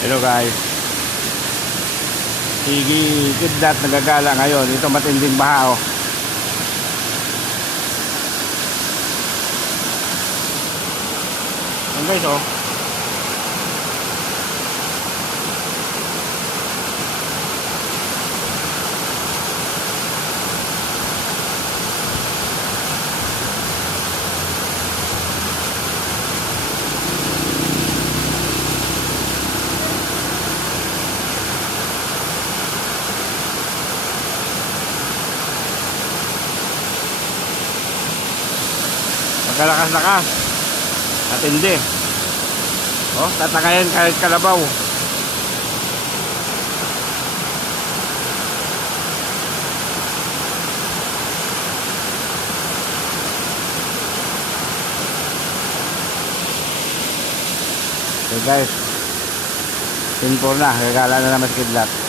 Hello guys. Sige, kidlat nagagala ngayon. Ito matinding baha oh. Yan guys oh. Pagkalakas-lakas. Matindi. Oh, tatakayan kahit kalabaw. Okay guys. Pinpor na. Gagala na naman sa kidlat.